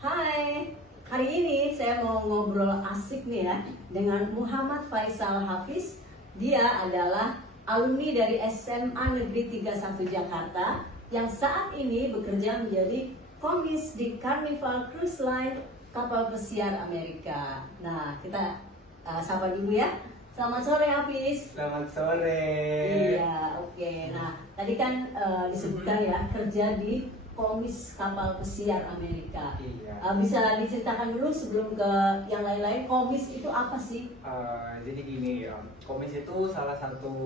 Hai, hari ini saya mau ngobrol asik nih ya dengan Muhammad Faisal Hafiz. Dia adalah alumni dari SMA Negeri 31 Jakarta yang saat ini bekerja menjadi komis di Carnival Cruise Line, kapal pesiar Amerika. Nah, kita sapa dulu ya. Selamat sore Hafiz. Selamat sore. Iya, oke. Nah, tadi kan disebutkan ya kerja di komis kapal pesiar Amerika. Iya. Bisa diceritakan dulu sebelum ke yang lain-lain, komis itu apa sih? Jadi gini ya, komis itu salah satu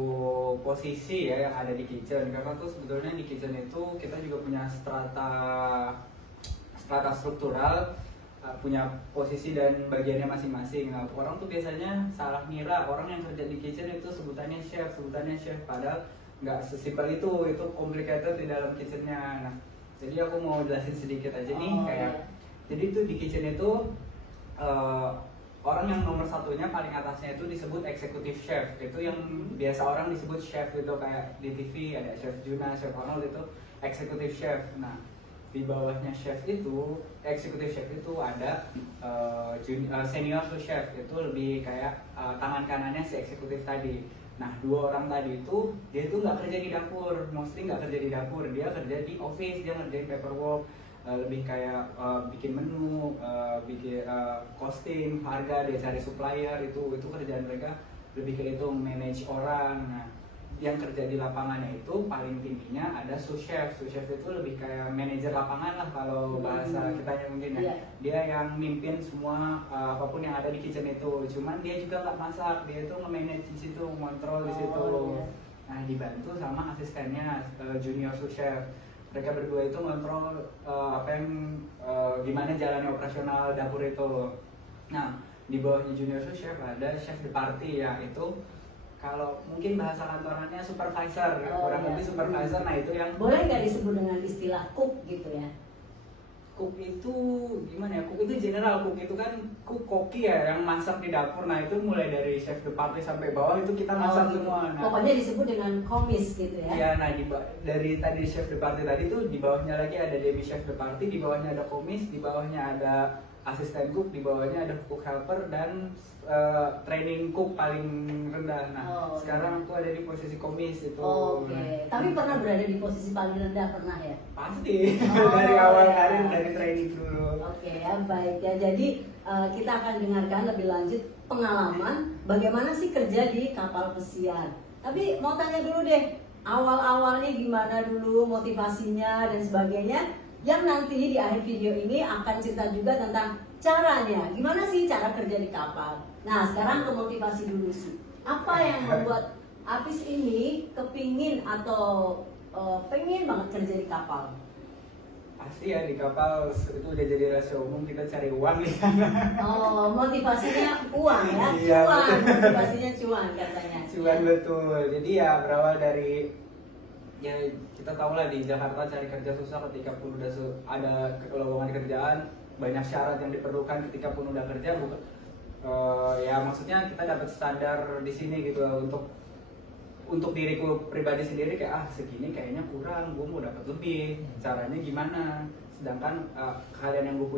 posisi ya yang ada di kitchen. Karena tuh sebetulnya di kitchen itu kita juga punya strata struktural, punya posisi dan bagiannya masing-masing. Nah, orang tuh biasanya salah ngira orang yang kerja di kitchen itu sebutannya chef, padahal nggak sesimpel itu complicated di dalam kitchennya. Nah, jadi aku mau jelasin sedikit aja nih kayak. Jadi itu di kitchen itu orang yang nomor satunya paling atasnya itu disebut executive chef. Itu yang biasa orang disebut chef itu kayak di TV ada chef Juna, chef Arnold itu executive chef. Nah, di bawahnya chef itu, executive chef itu ada senior chef, itu lebih kayak tangan kanannya si eksekutif tadi. Nah, dua orang tadi itu dia tuh nggak kerja di dapur, mostly nggak kerja di dapur, dia kerja di office, dia ngerjain paperwork, lebih kayak bikin menu, bikin costing, harga, dia cari supplier, itu kerjaan mereka lebih kayak itu manage orang. Nah, yang kerja di lapangannya itu paling tingginya ada sous chef. Sous chef itu lebih kayak manajer lapangan lah kalau bahasa kitanya mungkin ya. Dia yang mimpin semua apapun yang ada di kitchen itu. Cuman dia juga nggak masak, dia itu nge-manage di situ, ngontrol di situ. Nah, dibantu sama asistennya junior sous chef. Mereka berdua itu ngontrol gimana jalannya operasional dapur itu. Nah, di bawahnya junior sous chef ada chef de partie ya, itu kalau mungkin bahasa kantorannya supervisor, kurang lebih supervisor. Nah, itu yang boleh nggak disebut dengan istilah cook gitu ya? Cook itu gimana ya? Cook itu general, cook itu kan koki ya yang masak di dapur. Nah, itu mulai dari chef de partie sampai bawah itu kita masak semua. Nah, pokoknya disebut dengan komis gitu ya? Iya, nah dari tadi chef de partie tadi tuh di bawahnya lagi ada demi chef de partie, di bawahnya ada komis, di bawahnya ada asisten cook, di bawahnya ada cook helper dan training cook paling rendah. Nah, sekarang aku ada di posisi komis itu. Oke. Tapi pernah berada di posisi paling rendah, pernah ya? Pasti. Dari awal karir, dari training dulu. Oke, ya baik ya. Jadi kita akan dengarkan lebih lanjut pengalaman bagaimana sih kerja di kapal pesiar. Tapi mau tanya dulu deh, awal-awalnya gimana dulu, motivasinya dan sebagainya, yang nanti di akhir video ini akan cerita juga tentang caranya, gimana sih cara kerja di kapal. Nah, sekarang ke motivasi dulu sih. Apa yang membuat Hafiz ini kepingin atau pengen banget kerja di kapal? Pasti ya, di kapal itu udah jadi rahasia umum, kita cari uang di sana. Oh, motivasinya uang ya? Iya, cuan, motivasinya cuan katanya. Cuan, betul. Jadi ya berawal dari, ya kita tahu lah di Jakarta cari kerja susah ketika pun udah ada lowongan kerjaan, banyak syarat yang diperlukan ketika pun udah kerja. Ya maksudnya kita dapat standar di sini gitu untuk diriku pribadi sendiri kayak segini kayaknya kurang, gue mau dapat lebih, caranya gimana? Sedangkan kalian yang gue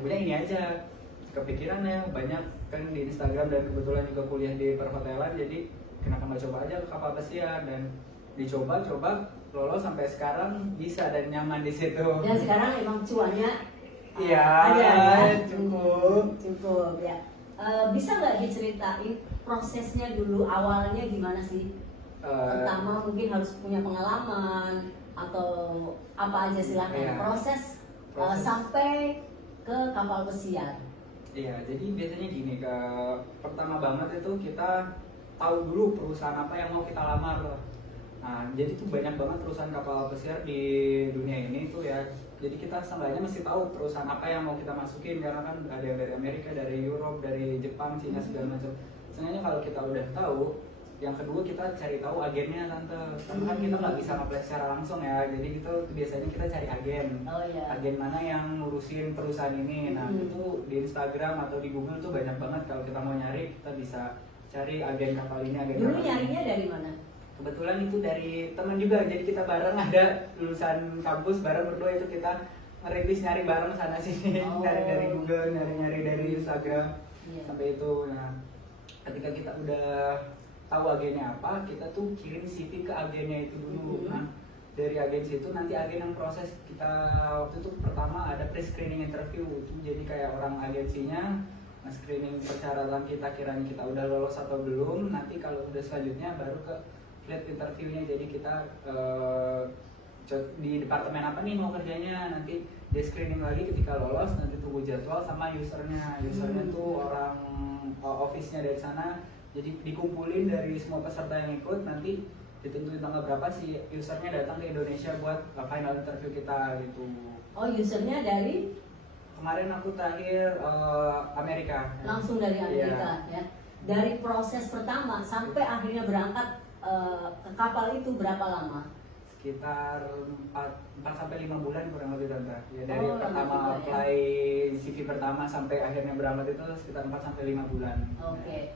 punya ini aja kepikirannya banyak kan di Instagram, dan kebetulan juga kuliah di perhotelan, jadi kenapa nggak coba aja ke kapal pesiar, dan dicoba lolos sampai sekarang bisa dan nyaman di situ. Dan sekarang emang cuannya iya, ada ya? cukup ya. Bisa nggak diceritain prosesnya dulu, awalnya gimana sih? Pertama mungkin harus punya pengalaman atau apa aja, silahkan. Iya. Proses sampai ke kapal pesiar. Iya, jadi biasanya gini, pertama banget itu kita tahu dulu perusahaan apa yang mau kita lamar loh. Nah, jadi tuh banyak banget perusahaan kapal pesiar di dunia ini tuh ya. Jadi kita seenggaknya mesti tahu perusahaan apa yang mau kita masukin, karena kan ada yang dari Amerika, dari Europe, dari Jepang, Cina, segala macam. Seenggaknya kalau kita udah tahu, yang kedua kita cari tahu agennya tante. Karena kan kita nggak bisa nge-apply secara langsung ya. Jadi itu biasanya kita cari agen. Agen mana yang ngurusin perusahaan ini. Nah, itu di Instagram atau di Google tuh banyak banget. Kalau kita mau nyari, kita bisa cari agen kapal ini, agen dulu kapal nyarinya ini. dari mana? Kebetulan itu dari teman juga, jadi kita bareng ada lulusan kampus bareng berdua, itu kita ngerintis nyari bareng sana sini, nyari dari Google, nyari dari Instagram, sampai itu. Nah, ketika kita udah tahu agennya apa, kita tuh kirim CV ke agennya itu dulu. Nah, dari agensi itu nanti agen yang proses. Kita waktu itu pertama ada pre-screening interview itu, jadi kayak orang agensinya screening persyaratan kita, kiranya kita udah lolos atau belum. Nanti kalau udah selanjutnya baru ke flat interviewnya. Jadi kita di departemen apa nih mau kerjanya, nanti di screening lagi. Ketika lolos nanti tunggu jadwal sama usernya tuh orang office-nya dari sana. Jadi dikumpulin dari semua peserta yang ikut, nanti ditentuin tanggal berapa si usernya datang ke Indonesia buat final interview kita gitu. Oh, usernya dari? Kemarin aku terakhir Amerika. Langsung dari Amerika ya. Dari proses pertama sampai akhirnya berangkat ke kapal itu berapa lama? Sekitar 4-5 bulan kurang lebih tante. Ya dari pertama gitu, apply CV pertama sampai akhirnya berangkat itu sekitar 4-5 bulan. Oke.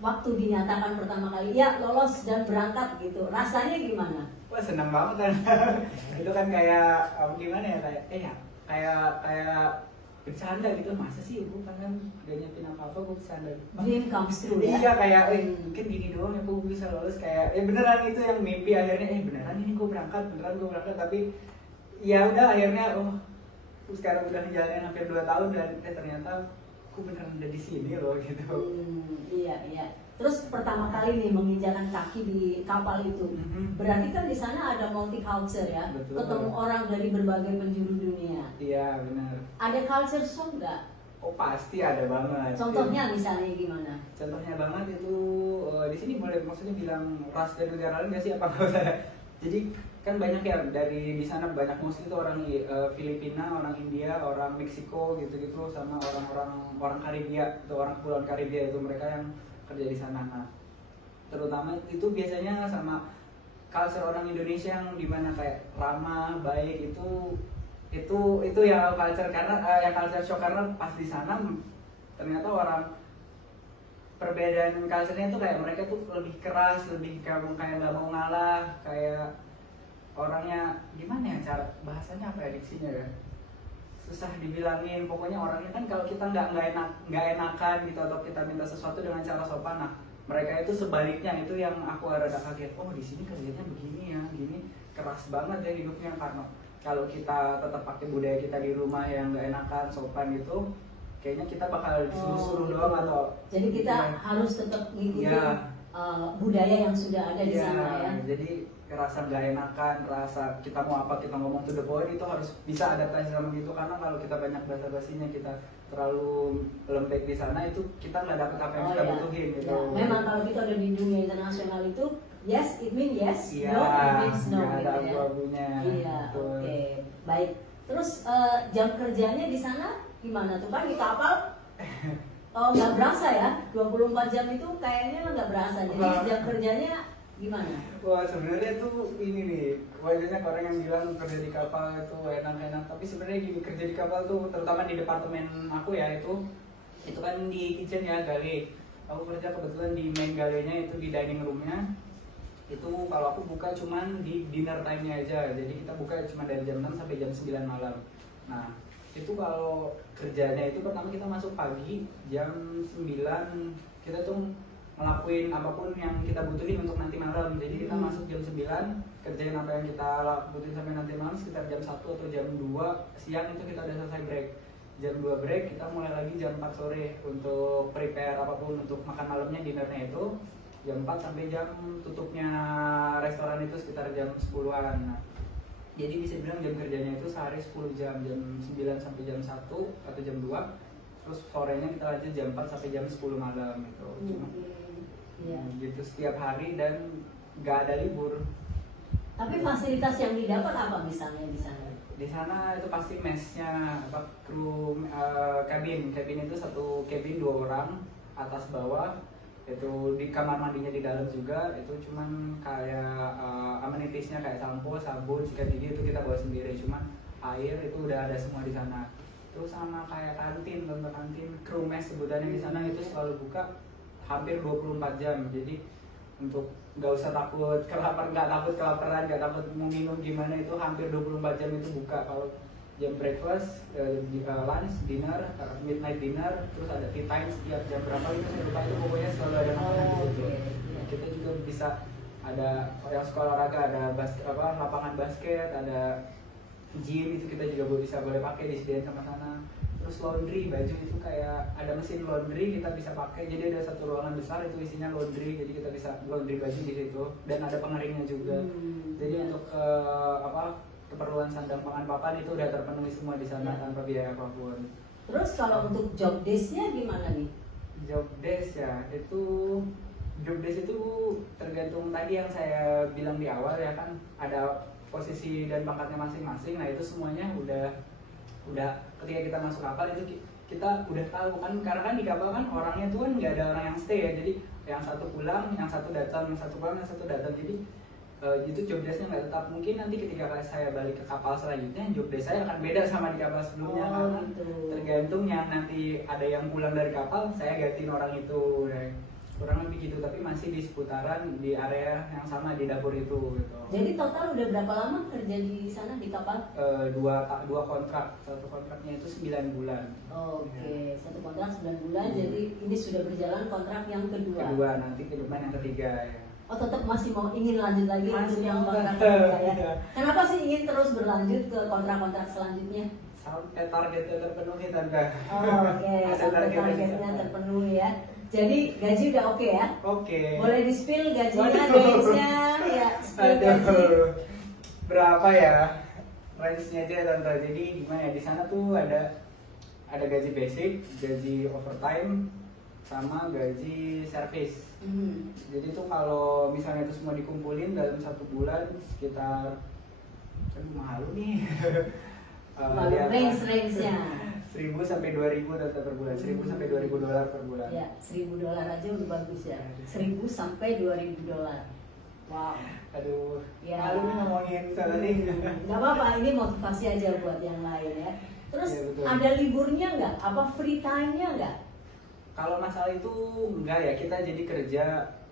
Waktu dinyatakan pertama kali ya lolos dan berangkat gitu, rasanya gimana? Wah, senang banget kan. Itu kan kayak gimana ya, kayak bercanda gitu. Masa sih gue kan gak nyiapin apa-apa, gue bercanda. Dream comes true ya? Iya, kayak mungkin gini doang ya gue bisa lolos. Kayak beneran itu yang mimpi akhirnya. Beneran ini gue berangkat. Tapi ya udah akhirnya sekarang udah ngejalanin hampir 2 tahun dan ternyata aku beneran udah di sini loh gitu. Iya. Terus pertama kali nih menginjakan kaki di kapal itu, berarti kan di sana ada multicultural ya. Betul. Ketemu orang dari berbagai penjuru dunia. Iya, benar. Ada culture shock nggak? Oh, pasti ada banget. Contohnya misalnya gimana? Contohnya banget itu di sini boleh maksudnya bilang ras dan negara lain nggak sih, apa nggak usah? Jadi kan banyak ya dari di sana, banyak muslim itu orang Filipina, orang India, orang Meksiko gitu-gitu, sama orang Karibia, itu orang kepulauan Karibia itu mereka yang kerja di sana. Nah, terutama itu biasanya sama culture orang Indonesia yang dimana kayak ramah, baik, itu ya culture, karena ya culture shock karena pas di sana ternyata orang perbedaan culture-nya tuh kayak mereka tuh lebih keras, lebih kayak nggak mau ngalah, kayak orangnya gimana ya, cara bahasanya apa ya, diksinya ya, susah dibilangin. Pokoknya orangnya kan kalau kita nggak enakan gitu atau kita minta sesuatu dengan cara sopan, nah mereka itu sebaliknya. Itu yang aku rada kaget, oh di sini kerjanya begini ya, gini keras banget ya hidupnya. Karena kalau kita tetap pakai budaya kita di rumah yang nggak enakan, sopan gitu, kayaknya kita bakal disuruh doang atau jadi kita harus tetap ngikutin budaya yang sudah ada di sana ya. Jadi rasa nggak enakan, rasa kita mau apa, kita ngomong to the point, itu harus bisa adaptasi sama gitu. Karena kalau kita banyak basa-basinya, kita terlalu lembek di sana, itu kita nggak dapet apa yang kita butuhin gitu. Ya, memang kalau kita udah di dunia internasional itu yes it means yes, no it means no gitu ya. Abu-abunya. Iya, oke. Baik. Terus jam kerjanya di sana gimana tuh, kan di kapal nggak berasa ya, 24 jam itu kayaknya nggak berasa. Jadi jam kerjanya gimana? Wah, sebenarnya tuh ini nih, banyak orang yang bilang kerja di kapal itu enak-enak, tapi sebenarnya gini, kerja di kapal tuh terutama di departemen aku ya, itu kan di kitchen ya, galley. Aku kerja kebetulan di main galley-nya, itu di dining room-nya. Itu kalau aku buka cuman di dinner time-nya aja. Jadi kita buka cuma dari jam 6 sampai jam 9 malam. Nah, itu kalau kerjanya itu pertama kita masuk pagi jam 9, kita tuh ngelakuin apapun yang kita butuhin untuk nanti malam. Jadi kita masuk jam 9, kerjain apa yang kita butuhin sampai nanti malam. Sekitar jam 1 atau jam 2 siang itu kita udah selesai break. Jam 2 break, kita mulai lagi jam 4 sore untuk prepare apapun untuk makan malamnya, dinnernya itu. Jam 4 sampai jam tutupnya restoran itu sekitar jam 10-an. Nah, jadi bisa bilang jam kerjanya itu sehari 10 jam, jam 9 sampai jam 1 atau jam 2. Terus sorenya kita lanjut jam 4 sampai jam 10 malam gitu. Gitu setiap hari dan nggak ada libur. Tapi fasilitas yang didapat apa misalnya di sana? Di sana itu pasti mesnya, kru cabin itu satu cabin 2 orang atas bawah. Itu di kamar mandinya di dalam juga, itu cuman kayak amenitiesnya kayak sampo, sabun, sikat gigi itu kita bawa sendiri. Cuman air itu udah ada semua di sana. Terus sama kayak kantin, crew mess sebutannya di sana itu selalu buka hampir 24 jam. Jadi untuk nggak usah takut kelaparan, nggak takut mau minum gimana, itu hampir 24 jam itu buka. Kalau jam breakfast, lunch, dinner, midnight dinner, terus ada tea time setiap jam berapa itu saya lupa, itu pokoknya selalu ada makanan di situ. Nah, kita juga bisa ada yang sekolah olahraga, ada lapangan basket, ada gym, itu kita juga bisa boleh pakai, disediain sama sana. Terus laundry, baju itu kayak ada mesin laundry kita bisa pakai, jadi ada satu ruangan besar itu isinya laundry, jadi kita bisa laundry baju di situ, dan ada pengeringnya juga. Jadi untuk keperluan sandang pangan papan itu udah terpenuhi semua di sana tanpa biaya apapun. Terus kalau untuk job desk-nya gimana nih? Job desk ya, job desk itu tergantung tadi yang saya bilang di awal ya kan, ada posisi dan pangkatnya masing-masing. Nah itu semuanya udah ketika kita masuk kapal itu kita udah tahu kan, karena kan di kapal kan orangnya tuh kan nggak ada orang yang stay ya, jadi yang satu pulang, yang satu datang, yang satu pulang, yang satu datang, jadi itu job desk-nya nggak tetap. Mungkin nanti ketika saya balik ke kapal selanjutnya job desk saya akan beda sama di kapal sebelumnya, karena tergantung yang nanti ada yang pulang dari kapal saya gantiin orang itu, kurang lebih gitu. Tapi masih di seputaran di area yang sama di dapur itu gitu. Jadi total udah berapa lama kerja di sana di kapal? Dua kontrak, satu kontraknya itu 9 bulan. Oke, satu kontrak 9 bulan. Jadi ini sudah berjalan kontrak yang kedua. Nanti ke depan yang ketiga ya. Oh, tetap masih ingin lanjut lagi untuk yang kontrak ketiga ya. Kenapa sih ingin terus berlanjut ke kontrak-kontrak selanjutnya? Sampai targetnya terpenuhi Tante. Oke, sampai targetnya terpenuhi ya. Jadi gaji udah oke ya? Oke. Boleh di-spill gajinya, range-nya ya, spill gaji. Berapa ya? Range-nya aja Tante. Jadi gimana ya, di sana tuh ada gaji basic, gaji overtime, sama gaji service. Jadi tuh kalau misalnya itu semua dikumpulin dalam satu bulan sekitar, mahal nih. Range-nya 1.000 sampai 2.000 per bulan, 1.000 sampai 2.000 dolar per bulan. Ya, 1.000 dolar aja udah bagus ya. 1.000 sampai 2.000 dolar. Wow. Aduh, ya. malu nih ngomongin soal ini. Gak apa-apa, ini motivasi aja buat yang lain ya. Terus ya, ada liburnya nggak? Apa free time-nya nggak? Kalau masalah itu enggak ya, kita jadi kerja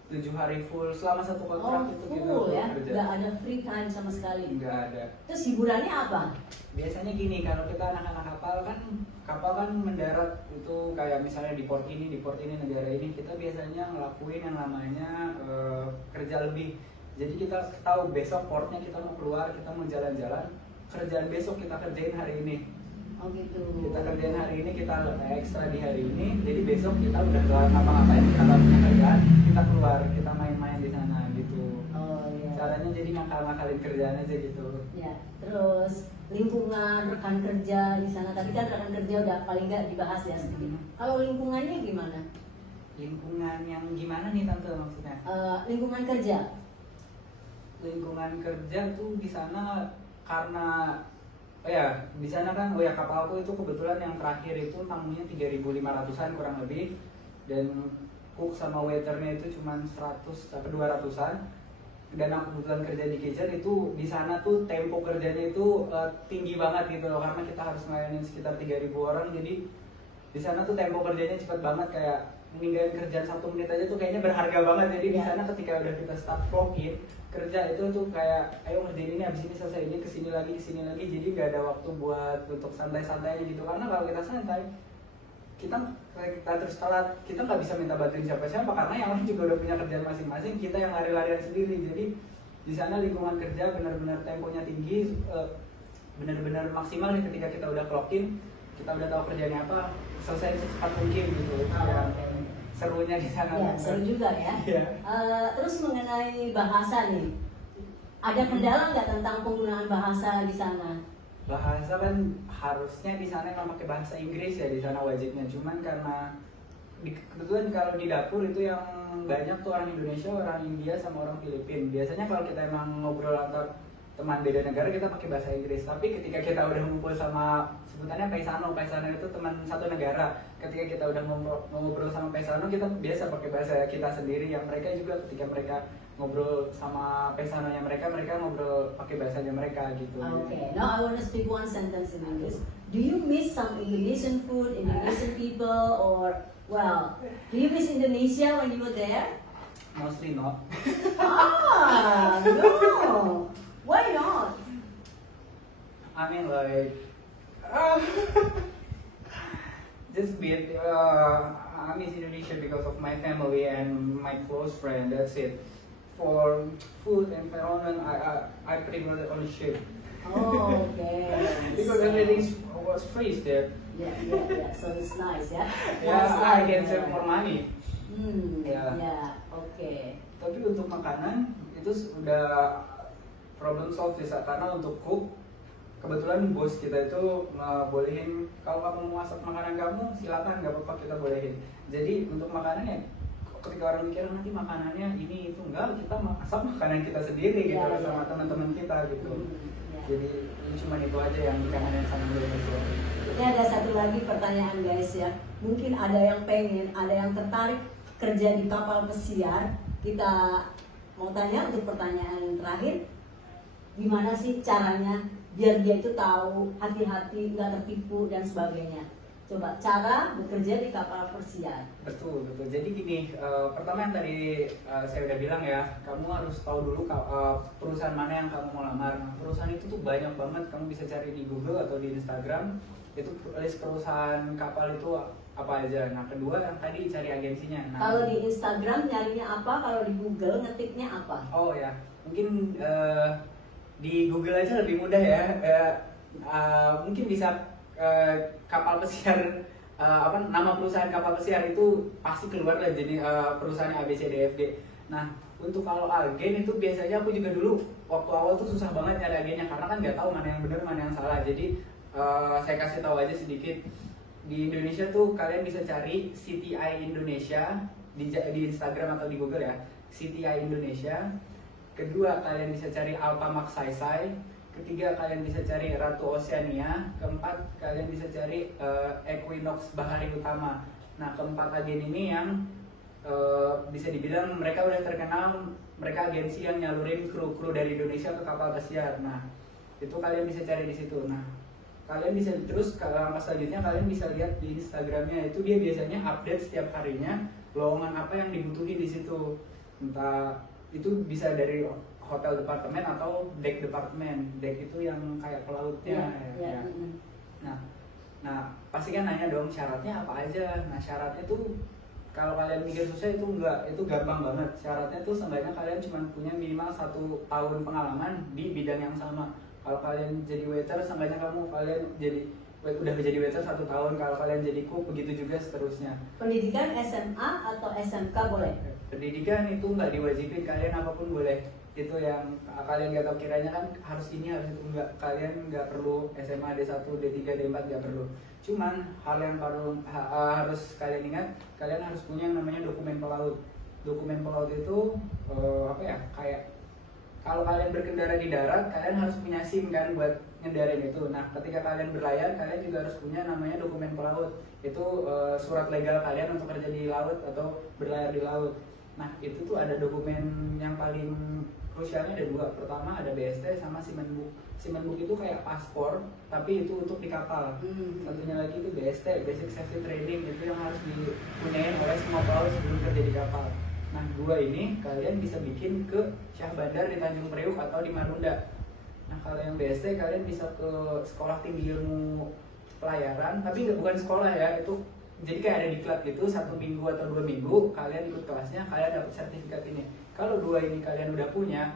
7 hari full selama satu kontrak itu kita ya? kerja. Nggak ada free time sama sekali? Nggak ada. Terus hiburannya apa? Biasanya gini, kalau kita anak-anak kapal kan mendarat itu kayak misalnya di port ini, negara ini, kita biasanya ngelakuin yang namanya kerja lebih. Jadi kita tahu besok portnya kita mau keluar, kita mau jalan-jalan, kerjaan besok kita kerjain hari ini. Oh gitu. Kita kerjain hari ini, kita ekstra di hari ini, jadi besok kita udah keluar ngapa-ngapain, kita nggak punya kerjaan, kita keluar, kita main-main di sana gitu. Oh iya. Caranya jadi ngakal-ngakalin kerjaan aja gitu. Ya, terus lingkungan rekan kerja di sana, tadi kan rekan kerja udah paling nggak dibahas ya sedikit. Kalau lingkungannya gimana? Lingkungan yang gimana nih Tante maksudnya? Lingkungan kerja. Lingkungan kerja tuh di sana karena di sana kan kapalku itu kebetulan yang terakhir itu tamunya 3.500-an kurang lebih, dan cook sama waiternya itu cuma 100 sampai 200-an. Dan aku kebetulan kerja di kitchen itu di sana tuh tempo kerjanya itu tinggi banget gitu loh, karena kita harus ngelayanin sekitar 3.000 orang. Jadi di sana tuh tempo kerjanya cepat banget, kayak meninggalin kerjaan 1 menit aja tuh kayaknya berharga banget. Jadi di sana ketika udah kita start clock-in kerja itu tuh kayak ayo ngerjain ini, habis ini selesai ini, kesini lagi, jadi nggak ada waktu buat untuk santai-santai gitu. Karena kalau kita santai, kita terus telat, kita nggak bisa minta bantuin siapa-siapa karena yang lain juga udah punya kerjaan masing-masing, kita yang lari-larian sendiri. Jadi di sana lingkungan kerja benar-benar temponya tinggi, benar-benar maksimal nih. Ketika kita udah clock-in, kita udah tahu kerjanya apa, selesai secepat mungkin gitu. Serunya di sana. Ya, seru juga ya. Terus mengenai bahasa nih, ada kendala nggak tentang penggunaan bahasa di sana? Bahasa kan harusnya di sana emang pakai bahasa Inggris ya, di sana wajibnya. Cuman karena kebetulan kalau di dapur itu yang banyak tuh orang Indonesia, orang India sama orang Filipina. Biasanya kalau kita emang ngobrol antar teman beda negara kita pakai bahasa Inggris. Tapi ketika kita udah ngumpul sama sebutannya paisano itu teman satu negara, ketika kita udah ngobrol sama paisano, kita biasa pakai bahasa kita sendiri. Yang mereka juga ketika mereka ngobrol sama paisanonya mereka ngobrol pakai bahasanya mereka gitu. Okay, now I want to speak one sentence in English. Do you miss some Indonesian food, Indonesian people, or do you miss Indonesia when you were there? Mostly not. No. Why not? I mean like Uh, just bit. I miss Indonesia because of my family and my close friend. That's it. For food and environment, I prefer only ship. Oh, okay. Because everything was free there. Yeah. So it's nice, ya. Yeah, Nice I life, can ya. save more money. Ya, oke. Tapi untuk makanan itu sudah problem solved bisa, karena untuk cook kebetulan bos kita itu bolehin kalau kamu mau masak makanan kamu silakan, nggak apa-apa, kita bolehin. Jadi untuk makanan ya ketika orang mikir nanti makanannya ini itu, enggak, kita masak makanan kita sendiri gitu Ya, sama ya. teman-teman kita gitu. Ya. Jadi cuma itu aja yang kangen sama Indonesia. Ini ada satu lagi pertanyaan guys ya. Mungkin ada yang pengen, ada yang tertarik kerja di kapal pesiar. Kita mau tanya untuk pertanyaan yang terakhir, gimana sih caranya biar dia itu tahu, hati-hati, nggak tertipu dan sebagainya. Coba cara bekerja di kapal pesiar. Betul. Jadi gini, pertama yang tadi saya udah bilang ya, kamu harus tahu dulu perusahaan mana yang kamu mau lamar. Nah, perusahaan itu tuh banyak banget, kamu bisa cari di Google atau di Instagram. Itu list perusahaan kapal itu apa aja. Nah, kedua yang tadi cari agensinya. Nah, Kalau di Instagram nyarinya apa, kalau di Google ngetiknya apa? oh ya, mungkin di Google aja lebih mudah ya. Mungkin bisa kapal pesiar, nama perusahaan kapal pesiar itu pasti keluar lah, jadi perusahaannya ABCDFG. Nah, untuk kalau agen itu biasanya aku juga dulu waktu awal tuh susah banget nyari agennya karena kan nggak tahu mana yang benar mana yang salah. Jadi saya kasih tahu aja sedikit. Di Indonesia tuh kalian bisa cari CTI Indonesia di Instagram atau di Google ya, CTI Indonesia. Kedua, kalian bisa cari Alpamax Saisai. Ketiga, kalian bisa cari Ratu Oceania. Keempat, kalian bisa cari Equinox Bahari Utama. Nah, keempat agen ini yang bisa dibilang mereka udah terkenal, mereka agensi yang nyalurin kru-kru dari Indonesia ke kapal pesiar. Nah, itu kalian bisa cari di situ. Nah, kalian bisa terus ke langkah selanjutnya, kalian bisa lihat di Instagramnya, itu dia biasanya update setiap harinya lowongan apa yang dibutuhin di situ. Entah itu bisa dari hotel departemen atau deck departemen. Deck itu yang kayak pelautnya. Ya. Nah, pasti kan nanya dong syaratnya apa aja. Nah, syaratnya tuh kalau kalian mikir susah itu enggak, itu gampang banget. Syaratnya tuh seenggaknya kalian cuma punya minimal 1 tahun pengalaman di bidang yang sama. Kalau kalian jadi waiter, seenggaknya kalian udah jadi waiter 1 tahun. Kalau kalian jadi cook, begitu juga seterusnya. Pendidikan SMA atau SMK boleh? Pendidikan itu nggak diwajibin, kalian apapun boleh. Itu yang kalian nggak tahu, kiranya kan harus ini harus itu, enggak. Kalian nggak perlu SMA D1, D3, D4, nggak perlu. Cuman hal yang harus kalian ingat, kalian harus punya yang namanya dokumen pelaut. Dokumen pelaut itu kayak kalau kalian berkendara di darat, kalian harus punya SIM kan buat ngendarain itu. Nah, ketika kalian berlayar, kalian juga harus punya namanya dokumen pelaut. Itu surat legal kalian untuk kerja di laut atau berlayar di laut. Nah, itu tuh ada dokumen yang paling krusialnya ada 2. Pertama ada BST sama Simenbook. Simenbook itu kayak paspor, tapi itu untuk di kapal. Satunya lagi itu BST, Basic Safety Training, itu yang harus dipunyain oleh semua pelaut sebelum kerja di kapal. Nah, 2 ini kalian bisa bikin ke Syah Bandar di Tanjung Priuk atau di Marunda. Nah, kalau yang BST kalian bisa ke Sekolah Tinggi Ilmu Pelayaran, tapi bukan sekolah ya, itu jadi kayak ada diklat gitu, 1 minggu atau 2 minggu kalian ikut kelasnya, kalian dapat sertifikat ini. Kalau 2 ini kalian udah punya,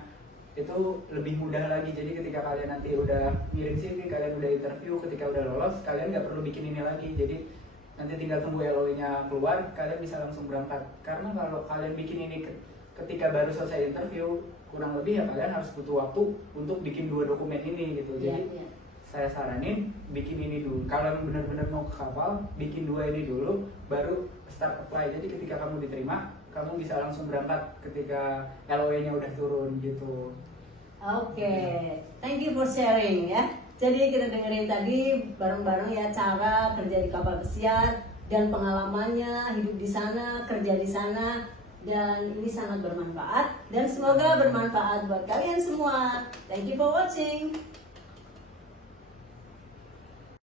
itu lebih mudah lagi. Jadi ketika kalian nanti udah ngirim CV, kalian udah interview, ketika udah lolos, kalian nggak perlu bikin ini lagi. Jadi nanti tinggal tunggu LOI-nya keluar, kalian bisa langsung berangkat. Karena kalau kalian bikin ini ketika baru selesai interview, kurang lebih ya kalian harus butuh waktu untuk bikin 2 dokumen ini gitu. Jadi saya saranin bikin ini dulu. Kalau benar-benar mau ke kapal, bikin 2 ini dulu, baru start apply. Jadi ketika kamu diterima, kamu bisa langsung berangkat ketika LOI-nya udah turun gitu. Oke, thank you for sharing ya. Jadi kita dengerin tadi bareng-bareng ya cara kerja di kapal pesiar dan pengalamannya, hidup di sana, kerja di sana, dan ini sangat bermanfaat dan semoga bermanfaat buat kalian semua. Thank you for watching.